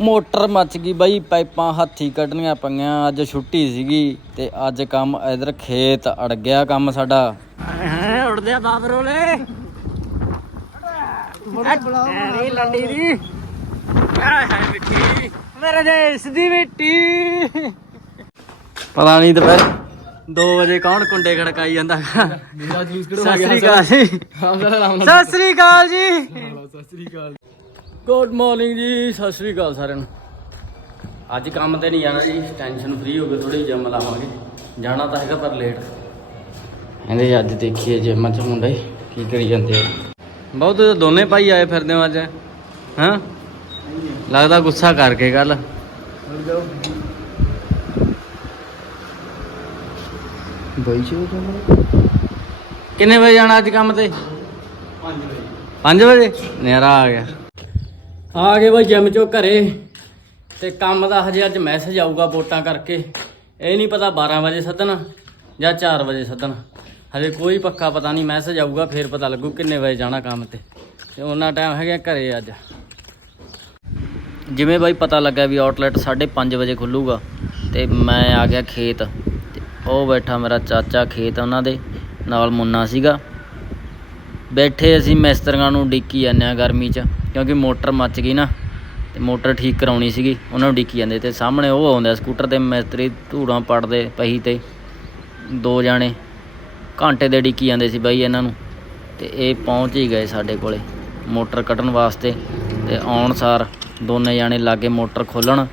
Motor ਮੱਚ ਗਈ ਬਾਈ ਪਾਈਪਾਂ ਹੱਥੀ ਕੱਢਣੀਆਂ ਪਈਆਂ ਅੱਜ ਛੁੱਟੀ ਸੀਗੀ ਤੇ ਅੱਜ ਕੰਮ ਇਧਰ ਖੇਤ ਅੜ ਗਿਆ ਕੰਮ ਸਾਡਾ। ਹੈ ਉੜਦੇ ਆ ਬਾਬਰੋਲੇ ਐ ਲੰਡੀ ਦੀ। ਹੈ ਮਿੱਟੀ ਮੇਰੇ ਦੇਸ਼ ਦੀ ਮਿੱਟੀ। ਪਤਾ ਨਹੀਂ ਦੁਪਹਿਰ 2 ਵਜੇ ਕੌਣ ਕੁੰਡੇ ਖੜਕਾਈ ਜਾਂਦਾ ਸਤਿ ਸ੍ਰੀ ਅਕਾਲ ਜੀ। ਸਤਿ ਸ੍ਰੀ ਅਕਾਲ ਜੀ। ਸਤਿ ਸ੍ਰੀ ਅਕਾਲ ਗੁੱਡ ਮਾਰਨਿੰਗ ਜੀ ਸਤਿ ਸ੍ਰੀ ਅਕਾਲ ਸਾਰਿਆਂ ਨੂੰ। ਅੱਜ ਕੰਮ ਤੇ ਨਹੀਂ ਜਾਣਾ ਜੀ ਟੈਨਸ਼ਨ ਫ੍ਰੀ ਹੋ ਕੇ ਥੋੜੀ ਜਿਮ ਲਾਵਾਂਗੇ। ਜਾਣਾ ਤਾਂ ਹੈਗਾ ਪਰ ਲੇਟ ਕਹਿੰਦੇ ਅੱਜ ਦੇਖੀਏ ਜਿਮ ਚ ਮੁੰਡੇ ਕੀ ਕਰੀ ਜਾਂਦੇ ਆ। ਬਹੁਤ ਦੋਨੇ ਭਾਈ ਆਏ ਫਿਰਦੇ ਹੋ ਅੱਜ ਹਾਂ? ਲੱਗਦਾ ਗੁੱਸਾ ਕਰਕੇ ਗੱਲ। ਬਾਈ ਜੀ ਕਿੰਨੇ ਵਜੇ ਜਾਣਾ ਅੱਜ ਕੰਮ ਤੇ? 5 ਵਜੇ। ਨੇਰਾ ਆ ਗਿਆ। ਆ ਗਏ ਬਾਈ ਜਿਮ ਚੋਂ ਘਰੇ ਤੇ ਕੰਮ ਦਾ ਹਜੇ ਅੱਜ ਮੈਸੇਜ ਆਊਗਾ ਵੋਟਾਂ ਕਰਕੇ। ਇਹ ਨਹੀਂ ਪਤਾ 12 ਵਜੇ ਸੱਦਣ ਜਾਂ 4 ਵਜੇ ਸੱਦਣ। ਹਜੇ ਕੋਈ ਪੱਕਾ ਪਤਾ ਨਹੀਂ ਮੈਸੇਜ ਆਊਗਾ, ਫੇਰ ਪਤਾ ਲੱਗੂ ਕਿੰਨੇ ਵਜੇ ਜਾਣਾ ਕੰਮ ਤੇ। ਤੇ ਉਹਨਾਂ ਟਾਈਮ ਹੈਗਾ ਘਰੇ ਅੱਜ। ਜਿਵੇਂ ਬਾਈ ਪਤਾ ਲੱਗਾ ਵੀ ਆਊਟਲੈਟ 5:30 ਵਜੇ ਖੁੱਲੂਗਾ, ਤੇ ਮੈਂ ਆ ਗਿਆ ਖੇਤ। ਤੇ ਉਹ ਬੈਠਾ ਮੇਰਾ ਚਾਚਾ ਖੇਤ ਉਹਨਾਂ ਦੇ, ਨਾਲ ਮੁੰਨਾ ਸੀਗਾ। ਬੈਠੇ ਅਸੀਂ ਮਿਸਤਰੀਆਂ ਨੂੰ ਡਿੱਕੀ ਜਾਂਦੇ ਆ ਗਰਮੀ 'ਚ। ਕਿਉਂਕਿ ਮੋਟਰ ਮੱਚ ਗਈ ਨਾ, ਤੇ ਮੋਟਰ ਠੀਕ ਕਰਾਉਣੀ ਸੀਗੀ, ਉਹਨਾਂ ਨੂੰ ਡਿੱਕੀ ਜਾਂਦੇ ਤੇ ਸਾਹਮਣੇ ਉਹ ਆਉਂਦਾ ਸਕੂਟਰ ਤੇ, ਮਿਸਤਰੀ ਧੂੜਾਂ ਪੜਦੇ ਪਹੀ ਤੇ, ਦੋ ਜਾਣੇ ਘੰਟੇ ਦੇ ਡਿੱਕੀ ਜਾਂਦੇ ਸੀ ਬਾਈ ਇਹਨਾਂ ਨੂੰ, ਤੇ ਇਹ ਪਹੁੰਚ ਹੀ ਗਏ ਸਾਡੇ ਕੋਲੇ ਮੋਟਰ ਕੱਢਣ ਵਾਸਤੇ, ਤੇ ਆਉਣ ਸਾਰ ਦੋਨੇ ਜਾਣੇ ਲਾਗੇ ਮੋਟਰ ਖੋਲਣ,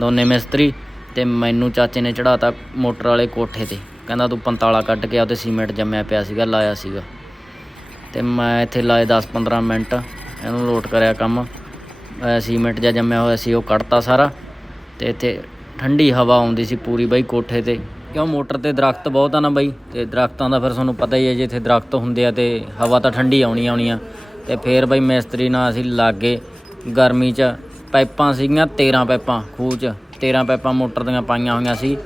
ਦੋਨੇ ਮਿਸਤਰੀ ਤੇ ਮੈਨੂੰ ਚਾਚੇ ਨੇ ਚੜਾਤਾ ਮੋਟਰ ਵਾਲੇ ਕੋਠੇ ਤੇ, ਕਹਿੰਦਾ ਤੂੰ ਪੰਤਾਲਾ ਕੱਢ ਕੇ ਆ ਤੇ ਸੀਮੈਂਟ ਜੰਮਿਆ ਪਿਆ ਸੀਗਾ, ਲਾਇਆ ਸੀਗਾ। ਤੇ ਮੈਂ ਇੱਥੇ ਲਾਏ 10-15 ਮਿੰਟ ਇਹਨੂੰ ਲੋਟ ਕਰਿਆ ਕੰਮ। ਸੀਮੈਂਟ ਜਾਂ ਜੰਮਿਆ ਹੋਇਆ ਸੀ, ਉਹ ਕੱਢਤਾ ਸਾਰਾ। ਤੇ ਇੱਥੇ ਠੰਡੀ ਹਵਾ ਆਉਂਦੀ ਸੀ ਪੂਰੀ ਬਾਈ ਕੋਠੇ ਤੇ। ਕਿਉਂ ਮੋਟਰ ਤੇ ਦਰਖਤ ਬਹੁਤ ਆ ਨਾ ਬਾਈ? ਤੇ ਦਰਖਤਾਂ ਦਾ ਫਿਰ ਤੁਹਾਨੂੰ ਪਤਾ ਹੀ ਹੈ, ਜੇ ਇੱਥੇ ਦਰਖਤ ਹੁੰਦੇ ਆ ਤੇ ਹਵਾ ਤਾਂ ਠੰਡੀ ਆਉਣੀ ਆਉਣੀ ਆ। ਤੇ ਫਿਰ ਬਾਈ ਮਿਸਤਰੀ ਨਾਲ ਅਸੀਂ ਲਾਗੇ ਗਰਮੀ 'ਚ ਪਾਈਪਾਂ ਸੀਗੀਆਂ 13 ਪਾਈਪਾਂ ਖੂਹ 'ਚ। 13 ਪਾਈਪਾਂ ਮੋਟਰ ਦੀਆਂ ਪਾਈਆਂ ਹੋਈਆਂ ਸੀ।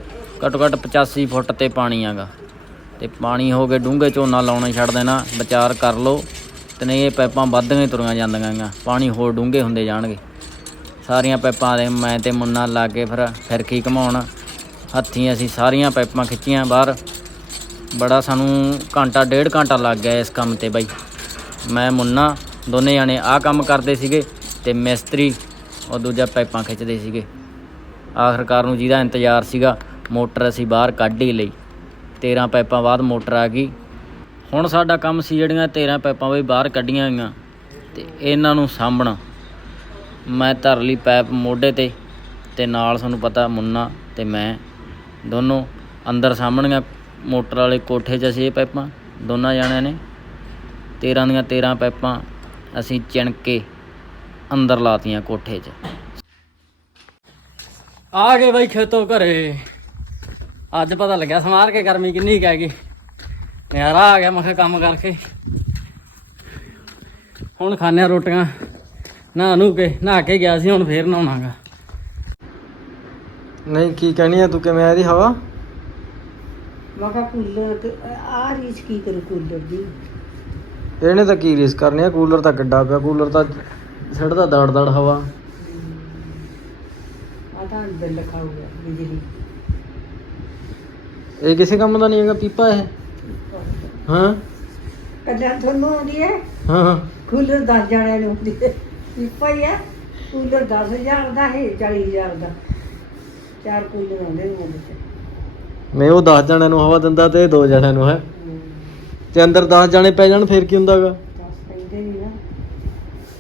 ਘੱਟੋ ਘੱਟ 85 ਫੁੱਟ ਤੇ ਪਾਣੀ ਆਗਾ। ਤੇ ਪਾਣੀ ਹੋ ਕੇ ਡੂੰਘੇ ਝੋਨਾ ਲਾਉਣੇ ਛੱਡ ਦੇਣਾ। ਵਿਚਾਰ ਕਰ ਲਓ। ਤੇ ਨਹੀਂ ਇਹ ਪਾਈਪਾਂ ਵੱਧੀਆਂ ਹੀ ਤੁਰੀਆਂ ਜਾਂਦੀਆਂ ਗੀਆਂ। ਪਾਣੀ ਹੋਰ ਡੂੰਘੇ ਹੁੰਦੇ ਜਾਣਗੇ। ਸਾਰੀਆਂ ਪਾਈਪਾਂ ਦੇ ਮੈਂ ਤੇ ਮੁੰਨਾ ਲਾ ਕੇ ਫਿਰ ਫਿਰਕੀ ਘਮਾਉਣ। ਹੱਥੀਂ ਅਸੀਂ ਸਾਰੀਆਂ ਪਾਈਪਾਂ ਖਿੱਚੀਆਂ ਬਾਹਰ। ਬੜਾ ਸਾਨੂੰ ਘੰਟਾ, ਡੇਢ ਘੰਟਾ ਲੱਗ ਗਿਆ ਇਸ ਕੰਮ ਤੇ ਬਾਈ। ਮੈਂ, ਮੁੰਨਾ, ਦੋਨੇ ਜਾਣੇ ਆਹ ਕੰਮ ਕਰਦੇ ਸੀਗੇ ਤੇ ਮਿਸਤਰੀ ਉਹ ਦੂਜਾ ਪਾਈਪਾਂ ਖਿੱਚਦੇ ਸੀਗੇ। ਆਖਰਕਾਰ ਨੂੰ ਜਿਹਦਾ ਇੰਤਜ਼ਾਰ ਸੀਗਾ, ਮੋਟਰ ਅਸੀਂ ਬਾਹਰ ਕੱਢ ਹੀ ਲਈ। 13 ਪਾਈਪਾਂ ਬਾਅਦ ਮੋਟਰ ਆ ਗਈ। ਹੁਣ ਸਾਡਾ ਕੰਮ ਸੀ ਜਿਹੜੀਆਂ 13 ਪਾਈਪਾਂ ਵੀ ਬਾਹਰ ਕੱਢੀਆਂ ਹੋਈਆਂ ਤੇ ਇਹਨਾਂ ਨੂੰ ਸਾਂਭਣਾ। ਮੈਂ ਧਰ ਲਈ ਪਾਈਪ ਮੋਢੇ ਤੇ ਤੇ ਨਾਲ ਤੁਹਾਨੂੰ ਪਤਾ ਮੁੰਨਾ ਤੇ ਮੈਂ। ਦੋਨੋਂ ਅੰਦਰ ਸਾਹਮਣੀਆਂ ਮੋਟਰ ਵਾਲੇ ਕੋਠੇ 'ਚ ਅਸੀਂ ਇਹ ਪਾਈਪਾਂ ਦੋਨਾਂ ਜਾਣਿਆਂ ਨੇ। 13 ਦੀਆਂ 13 ਪਾਈਪਾਂ ਅਸੀਂ ਚਿਣ ਕੇ ਅੰਦਰ ਲਾਤੀਆਂ ਕੋਠੇ 'ਚ। ਆ ਗਏ ਬਾਈ ਖੇਤੋਂ ਘਰੇ। ਅੱਜ ਪਤਾ ਲੱਗਿਆ ਸਮਾਰ ਕੇ ਗਰਮੀ ਕਿੰਨੀ ਕੁ ਗਈ ਨਿਆਰਾ ਆ ਗਿਆ ਮੈਂ ਕਿਹਾ ਕੰਮ ਕਰਕੇ। ਹੁਣ ਖਾਣੇ ਰੋਟੀਆਂ। ਨਹਾ ਨੂੰ ਕੇ ਨਹਾ ਕੇ ਗਿਆ ਸੀ ਹੁਣ ਫੇਰ ਨਹਾਉਣਾਗਾ। ਨਹੀਂ ਕੀ ਕਹਿਣੀ ਆ? ਤੂੰ ਕਿਵੇਂ ਆ ਦੀ ਹਵਾ? ਮੈਂ ਕਿਹਾ ਕੂਲਰ ਤੇ ਆ ਰੀਸ ਕੀ ਕਰੂ ਕੂਲਰ ਦੀ? ਇਹਨੇ ਤਾਂ ਕੀ ਰੀਸ ਕਰਨੀ ਆ? ਕੂਲਰ ਤਾਂ ਗੱਡਾ ਪਿਆ ਕੂਲਰ ਤਾਂ ਛੱਡਦਾ ਦੜ ਦੜ ਹਵਾ। ਆ ਤਾਂ ਬਿੱਲ ਖਾਊਗਾ ਬਿਜਲੀ। ਇਹ ਕਿਸੇ ਕੰਮ ਦਾ ਨਹੀਂ ਹੈਗਾ ਪੀਪਾ ਇਹ? ਹਾਂ। ਕੱਲਿਆਂ ਤੁਹਾਨੂੰ ਆਉਂਦੀ ਹੈ। ਹਾਂ। ਹਾਂ ਕੂਲਰ 10 ਜਾਣਿਆਂ ਨੂੰ ਆਉਂਦੀ ਹੈ। ਪੀਪਾ ਹੀ ਹੈ। ਕੂਲਰ 10000 ਦਾ ਹੈ 40000 ਦਾ। ਚਾਰ ਕੂਲਰ ਆਉਂਦੇ ਨੇ ਉਹਦੇ ਤੇ। ਨਹੀਂ ਉਹ 10 ਜਣਿਆਂ ਨੂੰ ਹਵਾ ਦਿੰਦਾ ਤੇ ਇਹ ਦੋ ਜਣਿਆਂ ਨੂੰ ਹੈ। ਤੇ ਅੰਦਰ 10 ਜਣੇ ਪੈ ਜਾਣ ਫੇਰ ਕੀ ਹੁੰਦਾਗਾ? 10 ਪੈਂਦੇ ਨਹੀਂ ਨਾ।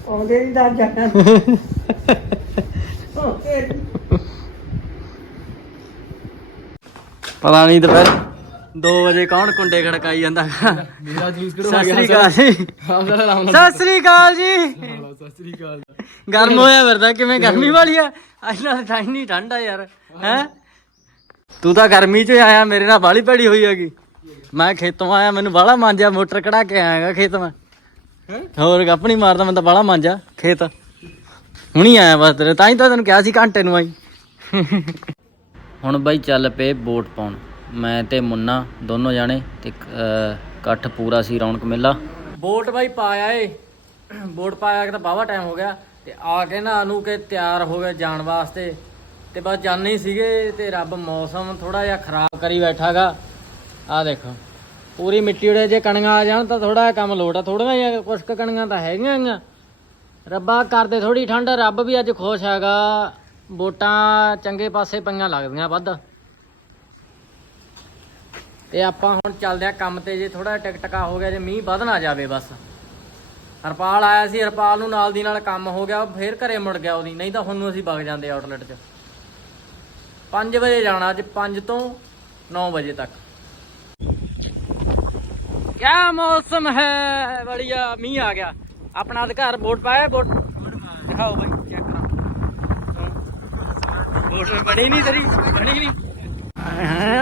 ਆਉਂਦੇ ਨਹੀਂ 10 ਜਾਣਿਆਂ ਨੂੰ। ਆਉਂਦੇ ਨੀ। ਪਤਾ ਨਹੀਂ ਦੁਪਹਿਰ। 2 ਵਜੇ ਕੌਣ ਕੁੰਡੇ ਖੜਕਾਈ ਜਾਂਦਾ? ਮੇਰਾ ਜੂਸ ਸਤਿ ਸ੍ਰੀ ਅਕਾਲ ਜੀ। ਹਾਂ ਮੇਰਾ ਨਾਮ ਸਤਿ ਸ੍ਰੀ ਅਕਾਲ ਜੀ। ਸਤਿ ਸ੍ਰੀ ਅਕਾਲ। ਗਰਮ ਹੋਇਆ ਫਿਰਦਾ ਕਿਵੇਂ ਗਰਮੀ ਵਾਲੀ ਆ? ਅੱਜ ਤਾਂ ਇੰਨੀ ਠੰਡ ਆ ਯਾਰ ਹੈ? ਤੂੰ ਤਾਂ ਗਰਮੀ 'ਚ ਆਇਆ ਮੇਰੇ ਨਾਲ ਬਾਲੀ ਭੈੜੀ ਹੋਈ ਹੈਗੀ। ਮੈਂ ਖੇਤੋਂ ਆਇਆ ਮੈਨੂੰ ਬਾਲਾ ਮਾਂਜਿਆ ਮੋਟਰ ਕਢਾ ਕੇ ਆਇਆਗਾ ਖੇਤ ਮੈਂ। ਹੋਰ ਆਪਣੀ ਮਾਰਦਾ ਮੈਂ ਤਾਂ ਬਾਲਾ ਮਾਂਜਾ ਖੇਤ। ਹੁਣੀ ਆਇਆ ਬਸ ਤੇਰੇ ਤਾਂ ਹੀ ਤਾਂ ਤੈਨੂੰ ਕਿਹਾ ਸੀ ਘੰਟੇ ਨੂੰ ਆਈ। ਹੁਣ ਬਾਈ ਚੱਲ ਪਏ ਵੋਟ ਪਾਉਣ। ਮੈਂ ਤੇ ਮੁੰਨਾ ਦੋਨੋਂ ਜਾਣੇ ਤੇ ਇਕੱਠ ਪੂਰਾ ਸੀ ਰੌਣਕ ਮੇਲਾ। ਵੋਟ ਬਾਈ ਪਾਇਆ ਏ ਵੋਟ ਪਾਇਆ ਕਿ ਤਾਂ ਬਾਵਾ ਟਾਈਮ ਹੋ ਗਿਆ ਤੇ ਆ ਕੇ ਨਾ ਨੂੰ ਕੇ ਤਿਆਰ ਹੋ ਗਏ ਜਾਣ ਵਾਸਤੇ। ਤੇ ਬਸ ਜਾਣੇ ਹੀ ਸੀਗੇ ਤੇ ਰੱਬ ਮੌਸਮ ਥੋੜਾ ਜਿਹਾ ਖਰਾਬ ਕਰੀ ਬੈਠਾਗਾ। ਆ ਦੇਖੋ, ਪੂਰੀ ਮਿੱਟੀ ਉੜੇ ਜੇ ਕਣੀਆਂ ਆ ਜਾਣ ਤਾਂ ਥੋੜਾ ਜਿਹਾ ਕੰਮ ਲੋਟ ਆ। ਥੋੜੀਆਂ ਜਿਹਾ ਕੁਛ ਕੁ ਕਣੀਆਂ ਤਾਂ ਹੈਗੀਆਂ ਗੀਆਂ। ਰੱਬਾ ਕਰਦੇ ਥੋੜੀ ਠੰਡ, ਰੱਬ ਵੀ ਅੱਜ ਖੁਸ਼ ਹੈਗਾ। ਵੋਟਾਂ ਚੰਗੇ ਪਾਸੇ ਪਈਆਂ ਲੱਗਦੀਆਂ ਵੱਧ। ਤੇ ਆਪਾਂ ਹੁਣ ਚੱਲਦੇ ਆ ਕੰਮ ਤੇ, ਜੇ ਥੋੜਾ ਟਿਕਟਕਾ ਹੋ ਗਿਆ, ਜੇ ਮੀਂਹ ਵੱਧ ਨਾ ਜਾਵੇ ਬਸ। ਹਰਪਾਲ ਆਇਆ ਸੀ, ਹਰਪਾਲ ਨੂੰ ਨਾਲ ਦੀ ਨਾਲ ਕੰਮ ਹੋ ਗਿਆ, ਉਹ ਫੇਰ ਘਰੇ ਮੁੜ ਗਿਆ ਉਹਦੀ, ਨਹੀਂ ਤਾਂ ਹੁਣ ਅਸੀਂ ਵਗ ਜਾਂਦੇ ਆਊਟਲੈਟ 'ਚ। 5 ਵਜੇ ਜਾਣਾ ਅੱਜ 5 ਤੋਂ 9 ਵਜੇ ਤੱਕ। ਕਿਆ ਮੌਸਮ ਹੈ? ਬੜੀਆ ਮੀਂਹ ਆ ਗਿਆ। ਆਪਣਾ ਅਧਿਕਾਰ ਵੋਟ ਪਾਇਆ, ਵੋਟ ਦਿਖਾਓ ਭਾਈ ਚੈੱਕ ਕਰਾਂ। ਵੋਟ ਬਣੀ ਨਹੀਂ ਤੇਰੀ, ਬਣੀ ਨਹੀਂ?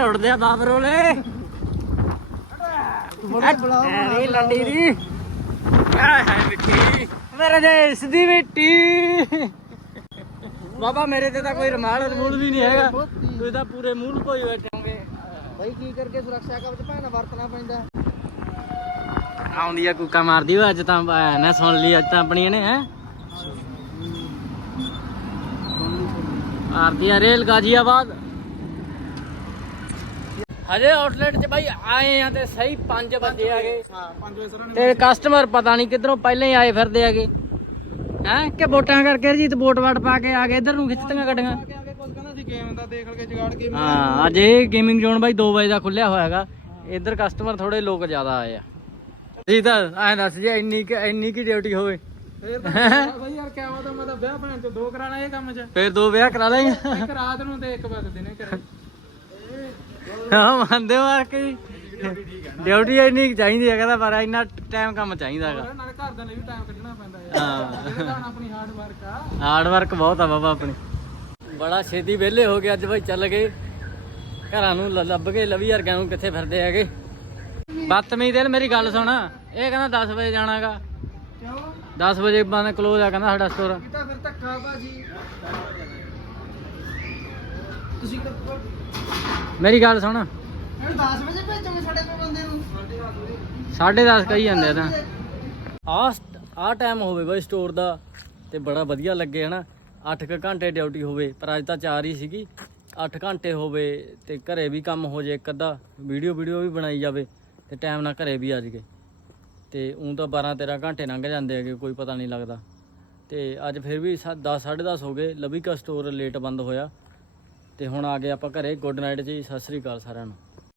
ਉੜਦੇ ਆ ਬਾਬਰੋਲੇ ਅਰੇ ਲੰਡੀ ਦੀ। ਆਏ ਹਾਏ ਮਿੱਟੀ ਮੇਰੇ ਦੇਸ਼ ਦੀ ਮਿੱਟੀ। ਬਾਬਾ ਮੇਰੇ ਤੇ ਤਾਂ ਕੋਈ ਰਮਾਲ ਰਮੂਲ ਵੀ ਨਹੀਂ ਹੈਗਾ। ਤੁਸੀਂ ਤਾਂ ਪੂਰੇ ਮੂਲ ਕੋਈ ਬੈਠੋਗੇ ਬਾਈ ਕੀ ਕਰਕੇ ਸੁਰੱਖਿਆ ਕਵਚ ਭੈਣ ਵਰਤਣਾ ਪੈਂਦਾ। ਆਉਂਦੀ ਆ ਕੁੱਕਾ ਮਾਰਦੀ ਓ ਅੱਜ ਤਾਂ ਨਾ ਸੁਣ ਲਈ ਅੱਜ ਤਾਂ ਆਪਣੀਆਂ ਨੇ ਹੈ। ਮਾਰਦੀ ਆ ਰੇਲ ਗਾਜ਼ੀਆਬਾਦ ਹਜੇ ਆਊਟਲੈਟ 'ਚ ਬਾਈ ਆਏ ਆ ਤੇ ਸਹੀ 5 ਵਜੇ ਆਗੇ ਹਾਂ 5 ਵਜੇ ਸਰਾਂ ਤੇ ਕਸਟਮਰ ਪਤਾ ਨਹੀਂ ਕਿੱਧਰੋਂ ਪਹਿਲਾਂ ਹੀ ਆਏ ਫਿਰਦੇ ਆਗੇ ਹੈ ਕਿ ਵੋਟਾਂ ਕਰਕੇ ਜੀ ਤੇ ਵੋਟ ਵਾਟ ਪਾ ਕੇ ਆ ਗਏ ਇੱਧਰ ਨੂੰ ਖਿੱਚਤੀਆਂ ਗੱਡੀਆਂ ਕੁਝ ਕਹਿੰਦਾ ਸੀ ਗੇਮ ਦਾ ਦੇਖ ਕੇ ਜਗਾੜ ਕੇ ਹਾਂ ਅੱਜ ਇਹ ਗੇਮਿੰਗ ਜ਼ੋਨ ਬਾਈ 2 ਵਜੇ ਦਾ ਖੁੱਲਿਆ ਹੋਇਆ ਹੈਗਾ। ਇੱਧਰ ਕਸਟਮਰ ਥੋੜੇ ਲੋਕ ਜ਼ਿਆਦਾ ਆਏ ਆ। ਜੀ ਤਾਂ ਐਂ ਦੱਸ ਜੇ ਇੰਨੀ ਕਿ ਇੰਨੀ ਕੀ ਡਿਊਟੀ ਹੋਵੇ। ਫੇਰ ਤਾਂ ਬਾਈ ਯਾਰ ਕਿਆ ਵਾ ਤਾਂ ਮੈਂ ਤਾਂ ਵਿਆਹ ਭੈਣ ਚ ਦੋ ਕਰਾਣਾ ਇਹ ਕੰਮ ਚ। ਫੇਰ ਦੋ ਵਿਆਹ ਕਰਾ ਲਾਂਗੇ ਇੱਕ ਰਾਤ ਨੂੰ ਤੇ ਇੱਕ ਵਜੇ ਦਿਨੇ ਕਰੇ। ਹਾਂ ਮੰਨਦੇ ਮਾਰ ਕੇ? ਡਿਊਟੀ ਇੰਨੀ ਚਾਹੀਦੀ ਹੈ ਕਹਿੰਦਾ ਪਰ ਇੰਨਾ ਟਾਈਮ ਕੰਮ ਚਾਹੀਦਾ ਹੈਗਾ। ਨਾਲੇ ਘਰ ਦੇ ਲਈ ਵੀ ਟਾਈਮ ਕੱਢਣਾ ਪੈਂਦਾ ਯਾਰ। ਹਾਂ। ਆਪਣੀ ਹਾਰਡ ਵਰਕ ਆ। ਹਾਰਡ ਵਰਕ ਬਹੁਤ ਆ ਬਾਬਾ ਆਪਣੀ। ਬੜਾ ਛੇਤੀ ਵਿਹਲੇ ਹੋ ਗਏ ਅੱਜ ਭਾਈ ਚੱਲ ਗਏ। ਘਰਾਂ ਨੂੰ ਲੱਭ ਕੇ ਲਵੀ ਵਰਗਿਆਂ ਨੂੰ ਕਿੱਥੇ ਫਿਰਦੇ ਹੈਗੇ। ਬਦਤਮੀਜ਼ ਦਿਲ ਮੇਰੀ ਗੱਲ ਸੁਣ। ਇਹ ਕਹਿੰਦਾ 10 ਵਜੇ ਜਾਣਾਗਾ। ਕਿਉਂ? 10 ਵਜੇ ਬੰਦ ਕਲੋਜ਼ ਆ ਕਹਿੰਦਾ ਸਾਡਾ ਸਟੋਰ ਕੀਤਾ ਫਿਰ ਧੱਕਾ ਬਾਜੀ। ਤੁਸੀਂ ਕਿਹੜਾ ਮੇਰੀ ਗੱਲ ਸੁਣ। ਹੁਣ 10 ਵਜੇ ਭੇਜੋਗੇ ਸਾਡੇ ਕੋਲ ਬੰਦੇ ਨੂੰ? 10:30 ਕਹੀ ਜਾਂਦੇ ਆ ਤਾਂ। ਆ ਆ ਟਾਈਮ ਹੋਵੇ ਬਈ ਸਟੋਰ ਦਾ ਤੇ ਬੜਾ ਵਧੀਆ ਲੱਗੇ ਹਨਾ। 8 ਕੁ ਘੰਟੇ ਡਿਊਟੀ ਹੋਵੇ ਪਰ ਅੱਜ ਤਾਂ 4 ਹੀ ਸੀਗੀ। 8 ਘੰਟੇ ਹੋਵੇ ਤੇ ਘਰੇ ਵੀ ਕੰਮ ਹੋ ਜੇ ਇੱਕ ਅੱਧਾ ਵੀਡੀਓ ਵੀਡੀਓ ਵੀ ਬਣਾਈ ਜਾਵੇ ਤੇ ਟਾਈਮ ਨਾਲ ਘਰੇ ਵੀ ਆ ਜਗੇ ਤੇ ਉਂ ਤਾਂ 12 13 ਘੰਟੇ ਲੰਘ ਜਾਂਦੇ ਹੈਗੇ ਕੋਈ ਪਤਾ ਨਹੀਂ ਲੱਗਦਾ। ਤੇ ਅੱਜ ਫਿਰ ਵੀ 10 10:30 ਹੋ ਗਏ ਲਵੀ ਕਾ ਸਟੋਰ ਲੇਟ ਬੰਦ ਹੋਇਆ। ਤੇ ਹੁਣ ਆ ਗਏ ਆਪਾਂ ਘਰੇ। ਗੁੱਡ ਨਾਈਟ ਜੀ ਸਤਿ ਸ੍ਰੀ ਅਕਾਲ ਸਾਰਿਆਂ ਨੂੰ।